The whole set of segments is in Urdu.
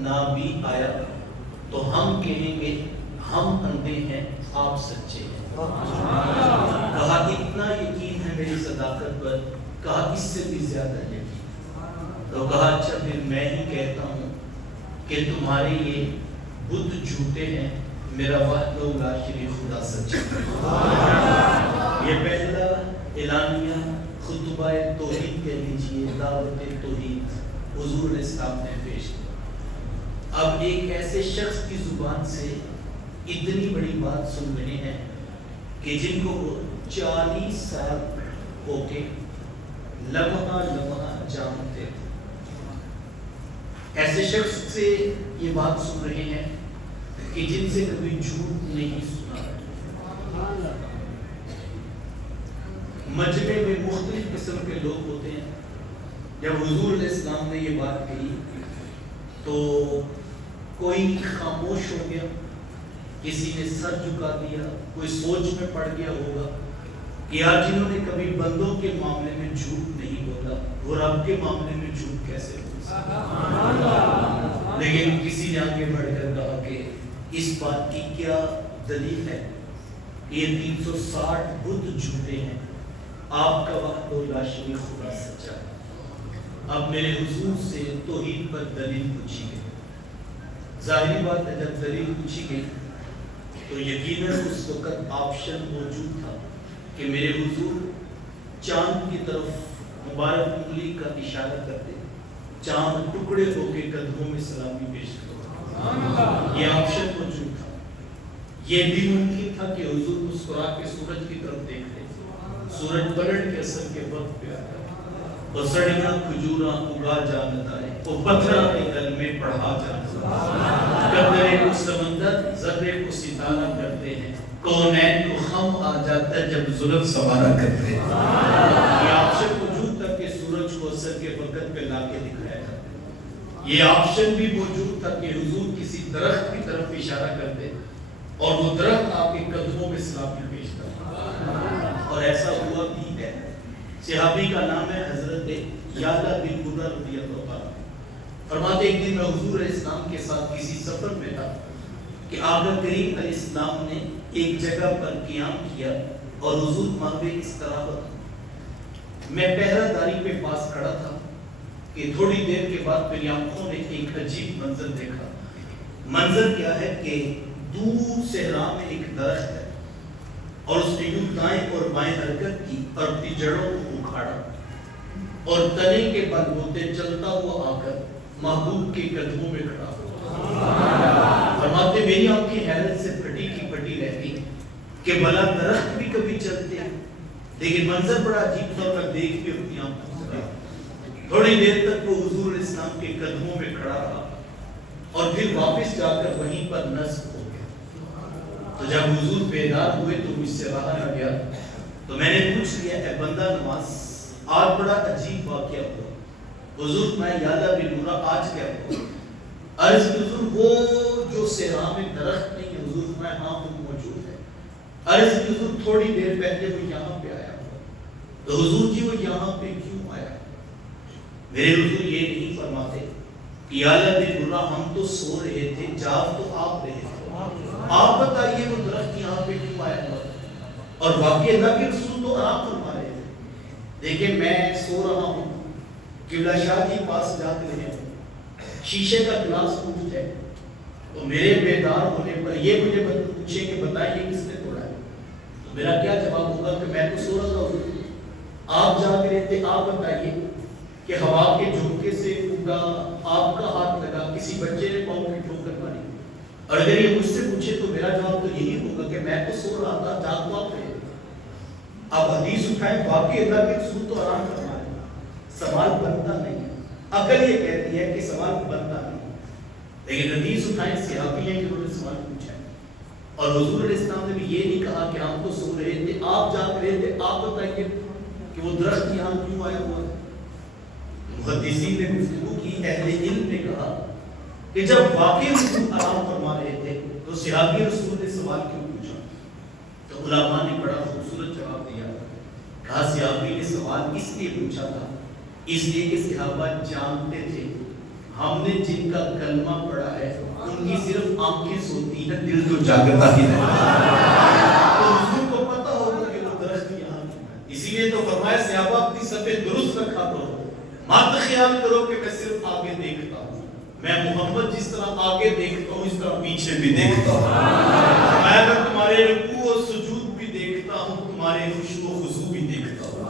نہ بھی آیا تو ہم کہیں گے ہم اندھے ہیں آپ سچے ہیں۔ کہا اتنا یقین ہے میری صداقت پر، کہا اس سے بھی زیادہ یقین۔ تو کہا اچھا پھر میں ہی کہتا ہوں کہ تمہارے یہ بت جھوٹے ہیں، میرا وحدہ لا شریک خدا سچا ہے۔ یہ پہلا اعلانیہ خطبہ توحید کہہ لیجیے، دعوت توحید حضور علیہ السلام نے پیش کیا۔ اب ایک ایسے شخص کی زبان سے اتنی بڑی بات سن رہے ہیں کہ جن کو 40 سال ہو کے لمحہ لمحہ جانتے تھے، ایسے شخص سے یہ بات سن رہے ہیں کہ جن سے کبھی جھوٹ نہیں سنا۔ مجمع میں مختلف قسم کے لوگ ہوتے ہیں۔ جب حضور علیہ السلام نے یہ بات کہی تو کوئی خاموش ہو گیا، کسی نے سر جھکا دیا، کوئی سوچ میں پڑ گیا ہوگا کہ یار جنہوں نے کبھی بندوں کے معاملے میں جھوٹ نہیں بولا وہ رب کے معاملے میں جھوٹ کیسے بول سکتا؟ لیکن کسی نے آگے بڑھ کر کہا کہ اس بات کی کیا دلیل ہے؟ یہ 360 بت جھوٹے ہیں، آپ کا وحدہ لا شریک خدا سچا ہے۔ اب میرے حضور سے توحید پر دلیل پوچھی گئی۔ ظاہری بات ہے جب دلیل پوچھی گئی تو یقیناً اس وقت آپشن موجود تھا کہ میرے حضور چاند کی طرف مبارک انگلی کا اشارہ کرتے، چاند ٹکڑے ہو کے قدموں میں سلامی پیش کرتے۔ یہ آپشن موجود تھا۔ یہ بھی ممکن تھا کہ حضور مسکرا کے سورج کی طرف دیکھتے، سورج پلٹ کے اثر کے وقت پہ آتا، وہ سڑیاں کھجوراں اگا جانتا ہے، وہ پتھرا کے گل میں پڑھا جانتا ہے، قطرے کو سمندر ذرے کو ستارہ کرتے ہیں، کونین کو خم آ جاتا ہے جب ظلم سوارا کرتے ہیں۔ یہ آپشن موجود تھا کہ سورج کو اثر کے وقت پہ لا کے دکھایا جاتا۔ یہ آپشن بھی موجود تھا کہ حضور کسی درخت کی طرف اشارہ کرتے اور وہ درخت آپ کے قدموں میں سلامی پیش کرتا، اور ایسا ہوا بھی ہے۔ صحابی کا نام ہے حضرت یعلا بن مرہ رضی اللہ عنہ۔ فرماتے ایک دن میں حضور علیہ السلام کے ساتھ کسی سفر میں تھا کہ آقا کریم علیہ السلام نے ایک جگہ پر قیام کیا اور حضور مانگے اس طرح ہوتا۔ میں پہرہ داری پہ پاس کھڑا تھا کہ تھوڑی دیر کے بعد میری آنکھوں نے ایک عجیب منظر دیکھا۔ منظر کیا ہے کہ دور صحرا میں ایک درخت ہے اور اس نے یوں دائیں اور بائیں حرکت کی اور اپنی جڑوں کو اکھاڑا اور تنے کے بل بوتے چلتا ہوا آ کر محبوب کے قدموں میں کھڑا ہوا۔ فرماتے میری آنکھیں حیرت سے پھٹی کی پھٹی رہتی کہ بھلا درخت بھی کبھی چلتے ہیں، لیکن منظر بڑا عجیب تھا۔ میں دیکھ کے اپنی آنکھوں سے تھوڑی دیر تک وہ حضور علیہ السلام کے قدموں میں کھڑا رہا اور پھر واپس جا کر وہیں پر نصب ہو گیا۔ تو جب حضور بیدار ہوئے تو مجھ سے رہا نہ گیا، تو میں نے پوچھ لیا اے بندہ نواز آج بڑا عجیب واقعہ ہوا۔ حضور میں یعلا بن مرہ آج کیا ہوا؟ عرض حضور وہ جو صحرا میں درخت نہیں ہے، حضور میں ہاں وہ موجود ہے۔ عرض حضور تھوڑی دیر پہلے وہ یہاں پہ آیا ہوا، تو حضور جی وہ یہاں پہ کیوں آیا؟ میرے حضور یہ نہیں فرماتے کہ یعلا بن مرہ ہم تو سو رہے تھے، جاگ تو آپ رہے تھے، آپ بتائیے وہ درخت یہاں پہ کیوں آیا ہوا؟ اور واقعی اللہ کے رسول تو آرام فرما رہے تھے۔ دیکھیں میں سو رہا ہوں، قبلہ شاہ جی پاس جاتے رہے ہیں، شیشے کا گلاس ٹوٹ جائے تو میرے بیدار ہونے پر یہ مجھے پوچھے کہ بتائیے کس نے توڑا ہے، تو میرا کیا جواب ہوگا کہ میں تو سو رہا ہوں، آپ جاگ رہے تھے، آپ بتائیے کہ ہوا کے جھونکے سے اگا، آپ کا ہاتھ لگا، کسی بچے نے پاؤں کی ٹھوکر ماری، اور اگر یہ مجھ سے پوچھے تو میرا جواب تو یہی ہوگا کہ میں تو سو رہا تھا، جاگ تو آپ رہے۔ اب حدیث اٹھائیں، واقعی اللہ کے رسول تو آرام فرما رہے ہیں، سوال بنتا نہیں ہے، عقل یہ کہتی ہے کہ سوال بنتا نہیں، لیکن حدیث اٹھائیں صحابی ہیں کہ انہوں نے سوال پوچھا ہے، اور حضور علیہ السلام نے بھی یہ نہیں کہا کہ ہم تو سو رہے تھے، آپ جاگ رہے تھے، آپ بتائیے کہ وہ درخت یہاں کیوں آیا ہوا ہے۔ محدثین نے گفتگو کی، اہل علم نے کہا کہ جب واقعی رسول آرام فرما رہے تھے تو صحابی رسول نے سوال کیوں پوچھا؟ تو علماء نے بڑا خوبصورت جواب دیا، کہا صحابی نے سوال اس لیے پوچھا تھا اس لیے کہ صحابہ جانتے تھے ہم نے جن کا کلمہ پڑھا ہے ان کی صرف آنکھیں سوتی ہیں، دل تو جاگتا ہی نہیں۔ تو حضور کو پتہ ہوگا کہ وہ درخت یہاں، اسی لیے تو فرمایا صحابہ اپنی صفیں درست رکھا کرو، مت خیال کرو کہ میں صرف آگے دیکھتا ہوں، میں محمد جس طرح آگے دیکھتا ہوں اس طرح پیچھے بھی دیکھتا ہوں، میں تمہارے رکوع و سجود بھی دیکھتا ہوں، تمہارے خشوع و خضوع بھی دیکھتا ہوں۔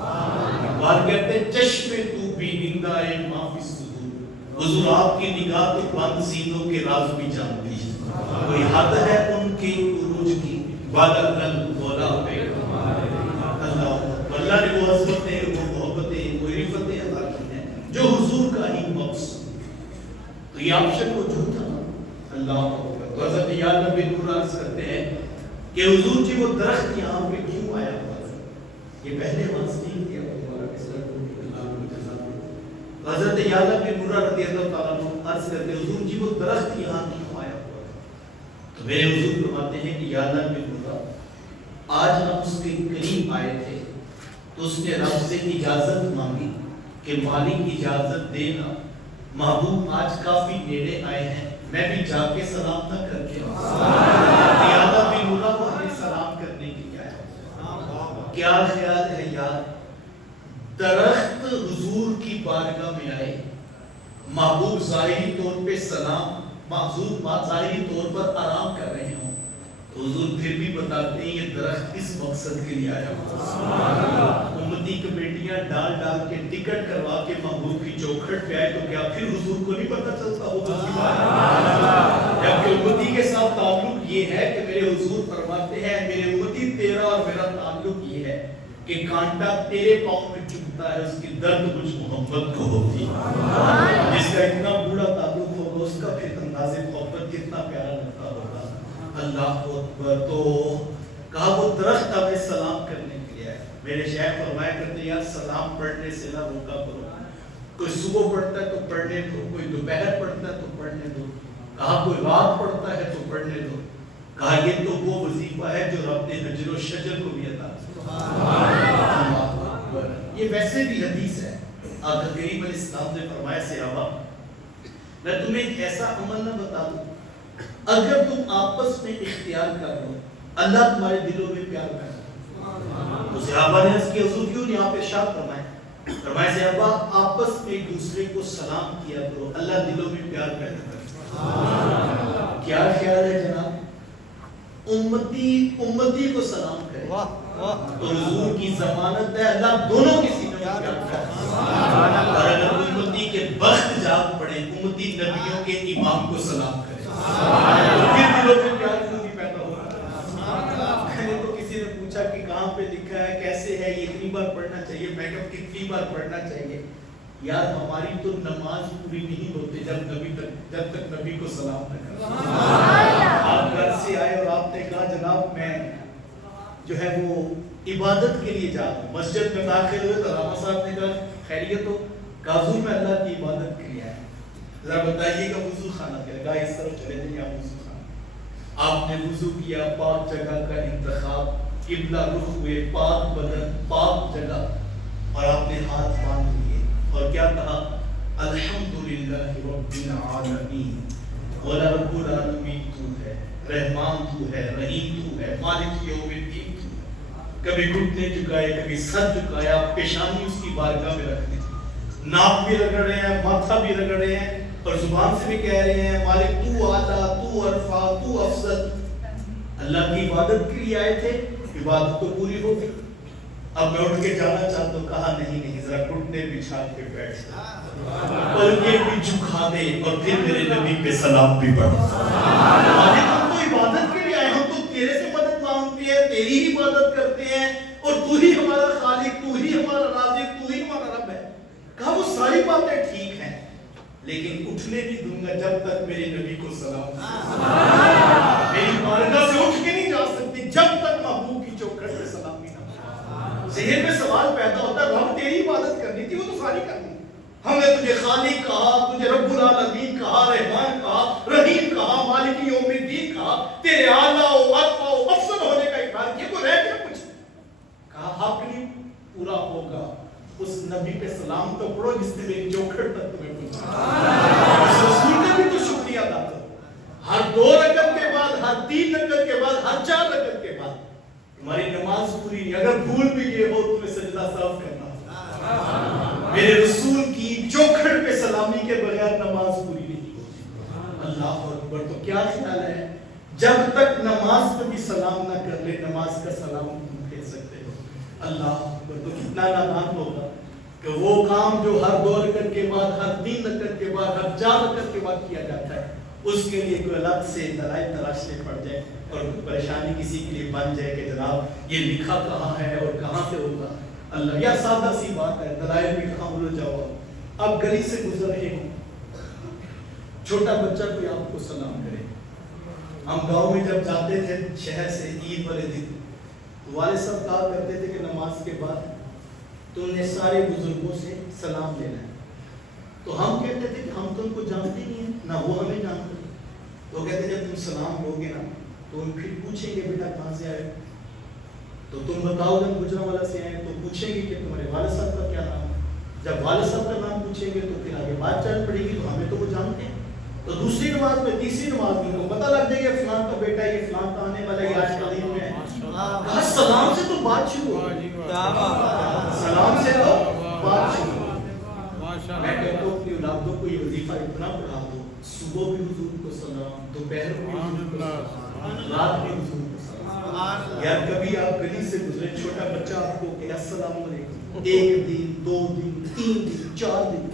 اقبال کہتے ہیں چشم تو بھی نندہ ہے ما فی الصدور، حضور آپ کی نگاہ تو بند سینوں کے راز بھی جانتی ہے، کوئی حد ہے ان کے عروج کی بادل الغلا پہ اللہ نے وہ عظمتیں، وہ محبتیں، وہ رفتیں عطا کی ہیں جو حضور کا ہی مقصد۔ تو یہ آپشن کو جھوٹا اللہ کو حضرت یاد نبی نور عرض کرتے ہیں کہ حضور جی وہ درخت یہاں پہ کیوں آیا ہوا ہے؟ یہ پہلے وانس نہیں کیا حضرت یاد نبی نور رضی اللہ تعالیٰ عنہ عرض کرتے ہیں حضور جی وہ درخت یہاں کیوں آیا ہوا ہے؟ تو میرے حضور فرماتے ہیں کہ یاد نبی نور آج ہم اس کے قریب آئے تھے تو اس نے رب سے اجازت مانگی کہ مالک اجازت دینا، محبوب آج کافی نیڑے آئے ہیں، میں بھی جا کے سلام نہ کر کے زیادہ بھی نورا کو ہمیں سلام کرنے کی کیا خیال ہے یار؟ درخت حضور کی بارگاہ میں آئے، محبوب ظاہری طور پہ سلام، محضور ظاہری طور پر آرام کر رہے ہوں، حضور پھر بھی بتاتے ہیں یہ درخت کس مقصد کے لیے آیا ہوا۔ امتی کمیٹیاں ڈال ڈال کے ٹکٹ کروا کے محبوب کی چوکھٹ پہ آئے تو کیا پھر حضور کو نہیں پتہ چلتا ہوگا کی بات؟ جبکہ امتی کے ساتھ تعلق یہ ہے کہ میرے حضور فرماتے ہیں میرے امتی تیرا اور میرا تعلق یہ ہے کہ کانٹا تیرے پاؤں میں چبھتا ہے اس کی درد مجھ محمد کو ہوتی ہے، جس کا اتنا بوڑھا تعلق ہوگا اس کا پھر انداز محبت کتنا پیارا لگتا ہوگا۔ اللہ اکبر۔ تو کہا وہ درخت ہمیں سلام کرنے کے لیے ہے۔ میرے شیخ فرمایا کرتے یار سلام پڑھنے سے نہ روکا کرو، کوئی صبح پڑھتا ہے تو پڑھنے دو، کوئی دوپہر پڑھتا ہے تو پڑھنے دو، کہا کوئی رات پڑھتا ہے تو پڑھنے دو، کہا یہ تو وہ وظیفہ ہے جو رب نے حجر و شجر کو بھی عطا کیا۔ یہ ویسے بھی حدیث ہے، آقا کریم علیہ السلام نے فرمایا صحابہ میں تمہیں ایک ایسا عمل نہ بتا دوں اگر تم آپس میں اختیار کر لو اللہ تمہارے دلوں میں پیار پیدا۔ تو صحابہ نے عرض کیا حضور کیوں نہیں؟ آپ ارشاد فرمائیں، فرمایا صحابہ آپس میں ایک دوسرے کو سلام کیا کرو اللہ دلوں میں پیار پیدا کرے۔ کیا خیال ہے جناب؟ امتی کو سلام کرے تو حضور کی ضمانت ہے اللہ دونوں کے سینوں میں پیار کرے، اور اگر امتی کے بخت جاگ پڑے امتی نبیوں کے امام کو سلام کرے تو پھر دلوں میں پیار کیوں نہیں پیدا ہوگا؟ میں نے تو کسی نے پوچھا کہ کہاں پہ لکھا ہے کیسے ہے یہ اتنی بار پڑھنا چاہیے، میں کہا کتنی بار پڑھنا چاہیے؟ یار ہماری تو نماز پوری نہیں ہوتی جب تک نبی کو سلام نہ کریں۔ آپ گھر سے آئے اور آپ نے کہا جناب میں جو ہے وہ عبادت کے لیے جا رہا ہوں، مسجد میں داخل ہوئے تو راما صاحب نے کہا خیریت ہو؟ کہا حضور میں اللہ کی عبادت کے لیے آیا، ذرا بتائیے گا وضو خانہ کیا؟ کہا اس طرف چلے جائیں آپ وضو خانہ۔ آپ نے وضو کیا، پاک جگہ کا انتخاب، قبلہ رخ ہوئے، پاک بدن، پاک جگہ، اور آپ نے ہاتھ باندھ لیے اور کیا کہا؟ الحمدللہ رب العالمین، مولا رب العالمین تو ہے، رحمان تو ہے، رحیم تو ہے، مالک یوم الدین تو ہے۔ کبھی گھٹنے جھکائے، کبھی سر جھکایا، پیشانی اس کی بارگاہ میں رکھ دی، ناک بھی رگڑ رہے ہیں، ماتھا بھی رگڑ رہے ہیں، اور زبان سے بھی کہہ رہے ہیں مالک تو اعلیٰ، تو عرفہ، تو افضل۔ اللہ کی عبادت کے لیے آئے تھے، عبادت تو پوری ہو گئی، اب میں اٹھ کے جانا چاہتا ہوں، کہا نہیں ذرا گھٹنے بچھا کے بیٹھ پلکیں بھی جھکا دے اور پھر میرے نبی پہ سلام بھی پڑھ۔ ہم تو عبادت کے لیے آئے، ہم تو تیرے سے مدد مانگتے ہیں، تیری ہی عبادت کرتے ہیں، اور تو ہی ہمارا خالق، تو ہی ہمارا رازق، تو ہی ہمارا رب ہے۔ کہا وہ ساری باتیں ٹھیک ہیں لیکن اٹھنے نہیں دوں گا جب تک میرے نبی کو سلام میری بارگاہ سے اٹھ کے نہیں جا سکتی جب تک محبوب کی چوکھٹ پہ سلام نہیں نہ۔ ذہن میں سوال پیدا ہوتا ہے رب تیری عبادت کرنی تھی، وہ تو ساری کرنی، ہم نے تجھے خالق کہا، تجھے رب العالمین کہا، رحمان کہا، رحیم کہا، مالک یوم الدین کہا، تیرے اعلیٰ و ارفع و افضل ہونے کا اقرار کیا، کوئی رہ گیا کچھ؟ کہا حق نہیں پورا ہوگا، اس نبی پہ سلام تو پڑھو جس نے میری چوکھٹ تک تمہیں پہنچایا۔ ہر 2 رکعت کے بعد، ہر 3 رکعت کے بعد، ہر 4 رکعت کے بعد تمہاری نماز پوری نہیں، اگر بھول بھی گئے ہو تمہیں سجدہ صاف کرنا ہوگا۔ میرے رسول کی چوکھٹ پہ سلامی کے بغیر نماز پوری نہیں ہوتی۔ اللہ اکبر۔ تو کیا خیال ہے، جب تک نماز پہ بھی سلام نہ کر لے نماز کا سلام تم کہہ سکتے ہو؟ اللہ اکبر۔ تو کتنا نادان ہوگا کہ وہ کام جو ہر 2 رکعت کے بعد، ہر 3 رکعت کے بعد، ہر 4 رکعت کے بعد کیا جاتا ہے، اس کے لیے کوئی الگ سے دلائل تراشنے پڑ جائے اور پریشانی کسی کے لیے بن جائے کہ جناب یہ لکھا کہاں ہے اور کہاں سے ہوگا۔ اللہ، یا سادہ سی بات ہے، دلائل بھی کہاں بھول جاؤ۔ اب گلی سے گزر رہے ہوں، چھوٹا بچہ کوئی آپ کو سلام کرے۔ ہم گاؤں میں جب جاتے تھے شہر سے عید والے دن، تو والد صاحب کہا کرتے تھے کہ نماز کے بعد تم نے سارے بزرگوں سے سلام لینا ہے۔ تو ہم کہتے تھے کہ ہم تو ان کو جانتے نہیں ہیں، نہ وہ ہمیں جانتے۔ تو کہتے جب تم سلام لو گے نا تو ان پھر پوچھیں گے بیٹا کہاں سے آئے، تو تم بتاؤ جب گجرانوالہ سے آئے تو پوچھیں گے کہ تمہارے والد صاحب کا کیا نام ہے۔ جب والد صاحب کا نام پوچھیں گے تو پھر آگے بات چل پڑے گی، تو ہمیں تو وہ جانتے ہیں۔ تو دوسری نماز میں، تیسری نماز میں ان کو پتہ لگ جائے گا فلاں کا بیٹا یہ فلاں کا آنے والا، یہ آج کا دن میں ہے۔ کہا سلام سے تو بات شروع ہو، سلام سے تو بات شروع ہو۔ میں کہتا ہوں کہ اولادوں کو یہ وظیفہ اتنا پڑھا دو، صبح بھی حضور کو سلام، دوپہر بھی حضور کو سلام، رات بھی حضور کو سلام۔ یار کبھی آپ گلی سے گزرے، چھوٹا بچہ آپ کو کہ السلام علیکم، 1 دن 2 دن 3 دن 4 دن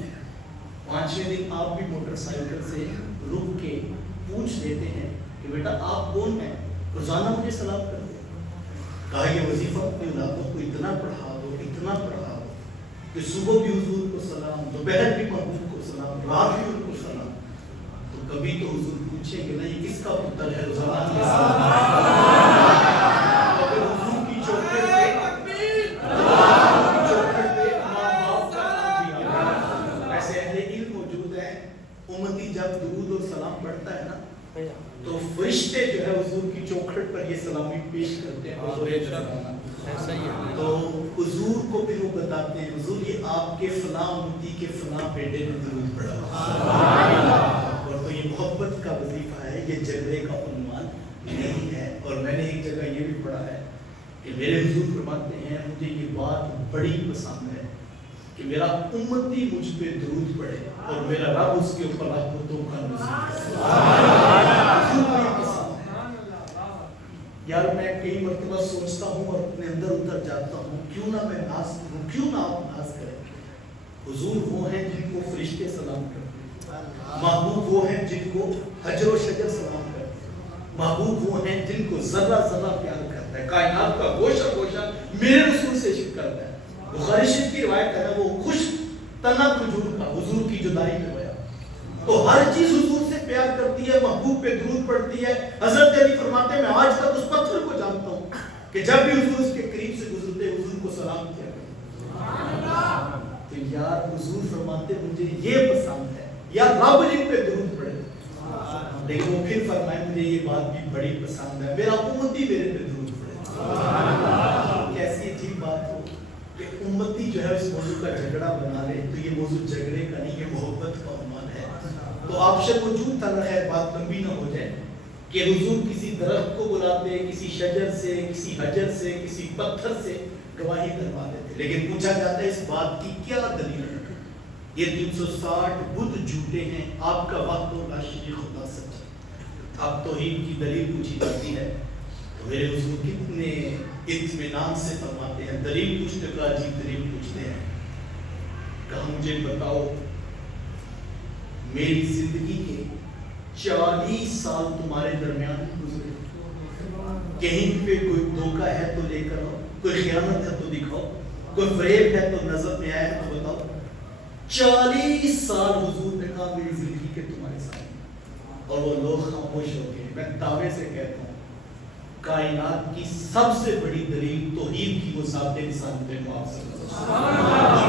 5ویں دن آپ بھی موٹر سائیکل سے رک کے پوچھ لیتے ہیں کہ بیٹا آپ کون ہیں، روزانہ مجھے سلام کرتے ہیں۔ کہا یہ وظیفہ اپنے اولادوں کو اتنا پڑھا دو، اتنا پڑھا دو کہ صبح بھی حضور کو سلام، دوپہر بھی محبوب کو سلام، رات بھی ان کو سلام۔ تو کبھی تو حضور پوچھیں گے نا یہ کس کا پتر ہے، روزانہ کے سلام۔ اگر حضور کی چوکھٹ پہ ماں باپ کا نام بھی آ گیا۔ ایسے اہل علم موجود ہیں، امتی جب درود اور سلام پڑھتا ہے نا تو فرشتے جو ہے حضور کی چوکھٹ پر یہ سلامی پیش کرتے ہیں۔ تو حضور کو پھر وہ بتاتے ہیں حضور یہ آپ کے فلاں امتی کے فلاں بیٹے نے درود پڑھا۔ اور تو یہ محبت کا وظیفہ ہے، یہ جھگڑے کا عنوان نہیں ہے۔ اور میں نے ایک جگہ یہ بھی پڑھا ہے کہ میرے حضور فرماتے ہیں مجھے یہ بات بڑی پسند ہے کہ میرا امتی مجھ پہ درود پڑھے اور میرا رب اس کے اوپر رحمتوں کا نزول کرے۔ یار میں کئی مرتبہ سوچتا ہوں اور اپنے اندر اتر جاتا ہوں، کیوں نہ میں ناز کروں، کیوں نہ آپ ناز کریں۔ حضور وہ ہیں جن کو فرشتے سلام کرتے ہیں، محبوب وہ ہیں جن کو حجر و شجر سلام کرتے ہیں، محبوب وہ ہیں جن کو ذرہ ذرہ پیار کرتا ہے، کائنات کا گوشہ گوشہ میرے رسول سے عشق کرتا ہے۔ بخاری شریف کی روایت ہے وہ خوش تنا کھجور کا حضور کی جدائی میں ہویا، تو ہر چیز حضور سے پیار کرتی ہے، محبوب پہ درود پڑتی ہے۔ حضرت علی فرماتے ہیں میں آج تک اس پتھر کو جانتا ہوں کہ جب بھی حضور اس کے قریب سے گزرتے حضور کو سلام کیا کرتے۔ تو یار حضور فرماتے مجھے یہ پسند ہے، یا رب جن پہ درود پڑے، لیکن وہ پھر فرمائے مجھے یہ بات بھی بڑی پسند ہے میرا امتی میرے پہ درود پڑے۔ کیسی عجیب بات ہو کہ امتی جو ہے اس موضوع کا جھگڑا بنا لے، تو یہ موضوع جھگڑے کا نہیں، یہ محبت کا عنوان ہے۔ تو آپ سے وجود تھا، خیر بات لمبی نہ ہو جائے، کہ حضور کسی درخت کو بلاتے، کسی شجر سے، کسی حجر سے، کسی پتھر سے گواہی کرواتے تھے، لیکن پوچھا جاتا ہے اس بات کی کیا دلیل ہے؟ یہ 360 بت جھوٹے ہیں، آپ کا وحدہ لا شریک خدا سچا۔ اب توحید کی دلیل پوچھی جاتی ہے تو میرے حضور کتنے اطمینان سے فرماتے ہیں، دلیل پوچھتے کا عجیب دلیل پوچھتے ہیں، کہا مجھے بتاؤ میری زندگی کے 40 سال تمہارے درمیان گزرے، کہیں پہ کوئی دھوکہ ہے تو لے کر آؤ، کوئی خیانت ہے تو دکھاؤ، کوئی فریب ہے تو نظر میں آئے تو بتاؤ۔ 40 سال حضور نے کہا میری زندگی کے تمہارے ساتھ، اور وہ لوگ خاموش ہو گئے۔ میں دعوے سے کہتا ہوں کائنات کی سب سے بڑی دلیل توحید کی وہ ذات انسان پہ معاف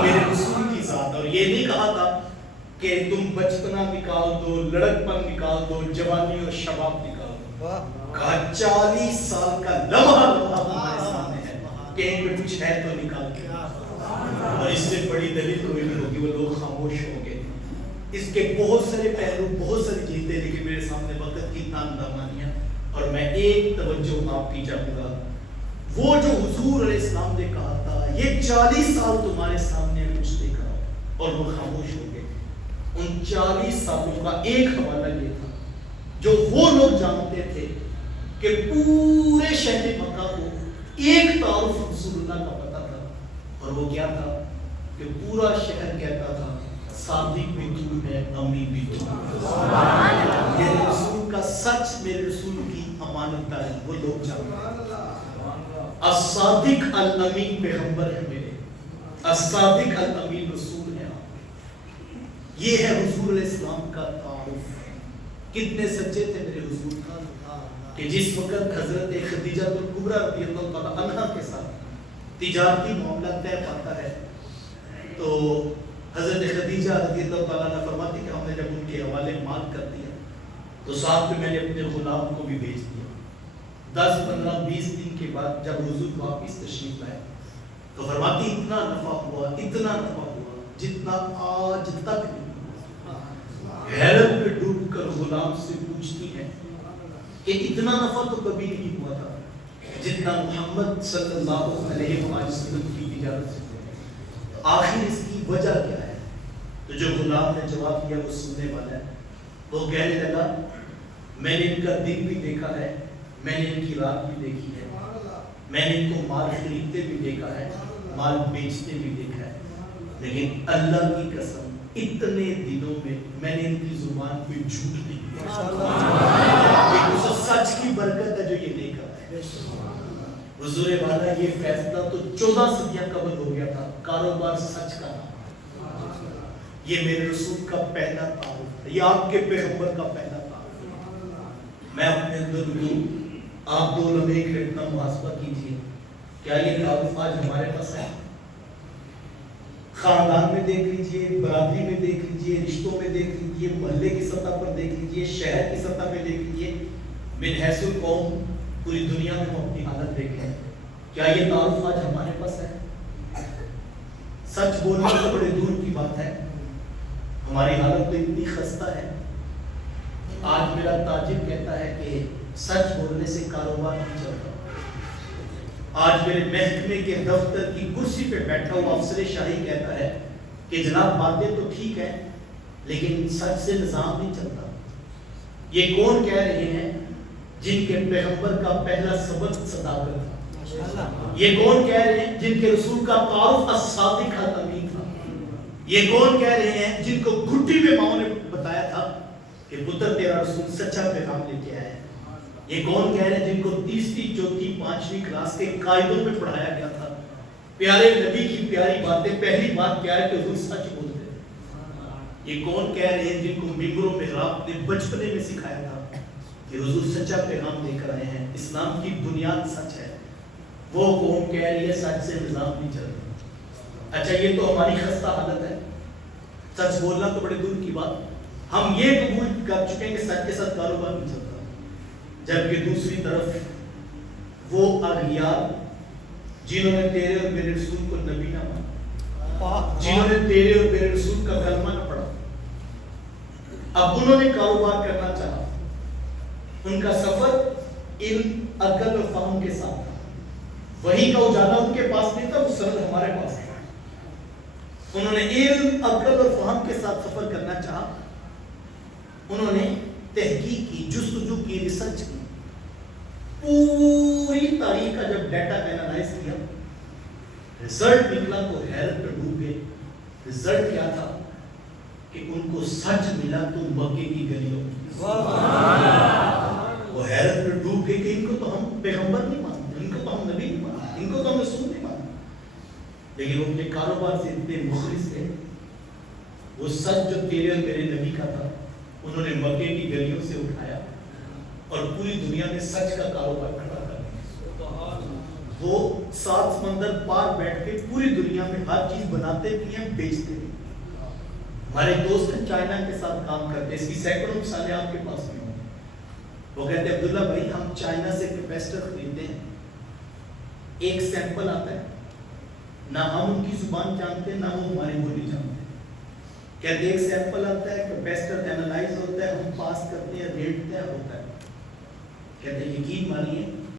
میرے رسول کی ذات، اور یہ نہیں کہا تھا کہ تم بچپنا نکال دو، لڑکپن نکال دو، جوانی اور شباب نکال دو، کہا 40 سال کا لمحہ ہمارے سامنے ہے، کہیں پہ کچھ ہے تو نکال کے، اور اس سے بڑی دلیل کوئی نہیں ہوگی۔ وہ لوگ خاموش ہو گئے۔ اس کے بہت سارے پہلو، بہت ساری چیزیں، لیکن میرے سامنے وقت کی اتنا نامانیہ. اور میں ایک توجہ آپ کی چاہوں گا, وہ جو حضور علیہ السلام نے کہا تھا یہ 40 سال تمہارے سامنے کچھ دیکھا اور وہ خاموش ہو گئے, ان 40 سالوں کا ایک حوالہ یہ تھا جو وہ لوگ جانتے تھے کہ پورے شہر مکہ کو ایک تعارف رسول اللہ کا پتہ تھا, اور وہ کیا تھا کہ پورا شہر کہتا تھا صادق بھی تو ہے, امی بھی تو. میرے رسول کا سچ, میرے رسول کی امانت داری وہ لوگ جانتے ہیں. الصادق الامین پیغمبر ہے میرے, الصادق الامین رسول ہے آپ. یہ ہے حضور علیہ السلام کا تعارف. کتنے سچے تھے میرے حضور کا کہ جس وقت حضرت خدیجہ الکبریٰ رضی اللہ تعالیٰ عنہا کے ساتھ تجارتی معاملہ طے پاتا ہے تو حضرت خدیجہ رضی اللہ تعالیٰ نے فرماتی کہ ہم نے جب ان کے حوالے مال کر دیا تو ساتھ میں نے اپنے غلام کو بھی بھیج دیا. 10 15 20 دن کے بعد جب حضور واپس تشریف لائے تو فرماتی اتنا نفع ہوا, اتنا نفع ہوا جتنا آج تک نہیں ہوا. حیرت میں ڈوب کر غلام سے پوچھتی ہے کہ اتنا نفع تو کبھی نہیں ہوا تھا جتنا محمد صلی اللہ علیہ وسلم کی تجارت سے ہوا. آخر اس کی وجہ کیا ہے؟ تو جو غلام نے جواب دیا وہ سننے والا ہے. وہ کہنے لگا میں نے ان کا دن بھی دیکھا ہے, میں نے ان کی رات بھی دیکھی ہے, میں نے ان کو مال خریدتے بھی دیکھا ہے, مال بیچتے بھی دیکھا ہے, لیکن اللہ کی قسم اتنے دنوں میں نے ان کی زبان پہ جھوٹ نہیں دیا. سچ کی برکت ہے جو یہ نہیں کرتا ہے. حضور والا یہ فیصلہ تو 14 صدیاں قبل ہو گیا تھا, کاروبار سچ کا تھا. یہ میرے رسول کا پہلا تعارف ہے, یہ آپ کے پیغمبر کا پہلا تعارف ہے. میں اپنے اندر دوں, آپ دو لمحے ایک اپنا محاسبہ کیجئے, کیا یہ تعارف آج ہمارے پاس ہے؟ خاندان میں دیکھ لیجئے, برادری میں دیکھ لیجئے, رشتوں میں دیکھ لیجئے, محلے کی سطح پر دیکھ لیجئے, شہر کی سطح پہ دیکھ لیجئے, من حیث القوم پوری دنیا میں ہم اپنی حالت دیکھیں, کیا یہ تعارف آج ہمارے پاس ہے؟ سچ بولنا تو بڑے دور کی بات ہے, ہماری حالت تو اتنی خستہ ہے. آج میرا تاجر کہتا ہے کہ سچ بولنے سے کاروبار نہیں چلتا. آج میرے محکمے کے دفتر کی کرسی پہ بیٹھا ہوا افسر شاہی کہتا ہے کہ جناب باتیں تو ٹھیک ہے لیکن سچ سے نظام نہیں چلتا. یہ کون کہہ رہے ہیں جن کے پیغمبر کا پہلا سبق صداقت تھا. یہ کون کہہ رہے ہیں جن کے رسول کا تعارف الصادق الامین تھا. یہ کون کہہ رہے ہیں جن کو گھٹی میں ماؤں نے بتایا تھا کہ پتر تیرا رسول سچا پیغام لے کے آیا ہے. یہ کون کہہ رہے ہیں جن کو 3ری 4تھی 5ویں کلاس کے قاعدوں میں پڑھایا گیا تھا پیارے نبی کی پیاری باتیں, پہلی بات کیا ہے کہ حضور سچ بولتے ہیں. یہ کون کہہ رہے ہیں جن کو ممبر و محراب نے بچپنے میں سکھایا تھا کہ حضور سچا پیغام لے کر آئے ہیں, اسلام کی بنیاد سچ ہے. وہ قوم کہہ رہی ہے سچ سے نظام نہیں چلتا. اچھا یہ تو ہماری خستہ حالت ہے, سچ بولنا تو بڑے دور کی بات. ہم یہ قبول کر چکے ہیں کہ سچ کے ساتھ کاروبار نہیں چلتا, جبکہ دوسری طرف وہ اغیار جنہوں نے تیرے اور میرے رسول کو نبی نہ مانا, جنہوں نے تیرے اور میرے رسول کا کلمہ نہ پڑھا, اب انہوں نے کاروبار کرنا چاہا. ان کا سفر علم, عقل اور فہم کے ساتھ تھا. وہی کا اجالا ان کے پاس نہیں تھا, وہ سند ہمارے پاس تھا. انہوں نے علم, عقل اور فہم کے ساتھ سفر کرنا چاہا. انہوں نے تحقیق کی, جستجو کی, ریسرچ کی. پوری تاریخ کا جب ڈیٹا اینالائز کیا, رزلٹ نکلا تو حیرت میں ڈوب گئے. رزلٹ کیا تھا کہ ان کو سچ ملا تو مکے کی گلیوں میں. وہ حیرت میں ڈوب گئے کہ ان کو تو ہم پیغمبر نہیں مانتے, ان کو تو ہم نبی نہیں مانتے, ان کو تو ہم رسول نہیں مانتے, لیکن وہ اپنے کاروبار سے اتنے مخلص تھے. وہ سچ جو تیرے اور میرے نبی کا تھا انہوں نے مکے کی گلیوں سے اٹھایا اور پوری دنیا میں سچ کا کاروبار کھڑا کر دیا. وہ 7 سمندر پار بیٹھ کے پوری دنیا میں ہر چیز بناتے بھی ہیں, بیچتے بھی. ہمارے دوست چائنا کے ساتھ کام کرتے, اس کی سینکڑوں مثالیں آپ کے پاس بھی ہوں. وہ کہتے ہیں عبداللہ بھائی ہم چائنا سے کیپیسٹر خریدتے ہیں, ایک سیمپل آتا ہے, نہ ہم ان کی زبان جانتے نہ وہ ہماری بولی جانتے. کہتے ایک سیمپل آتا ہے, کیپیسٹر اینالائز ہوتا ہے, ہم پاس کرتے ہیں, ریٹ طے ہوتا ہے. کہتے ہیں یقین مانیے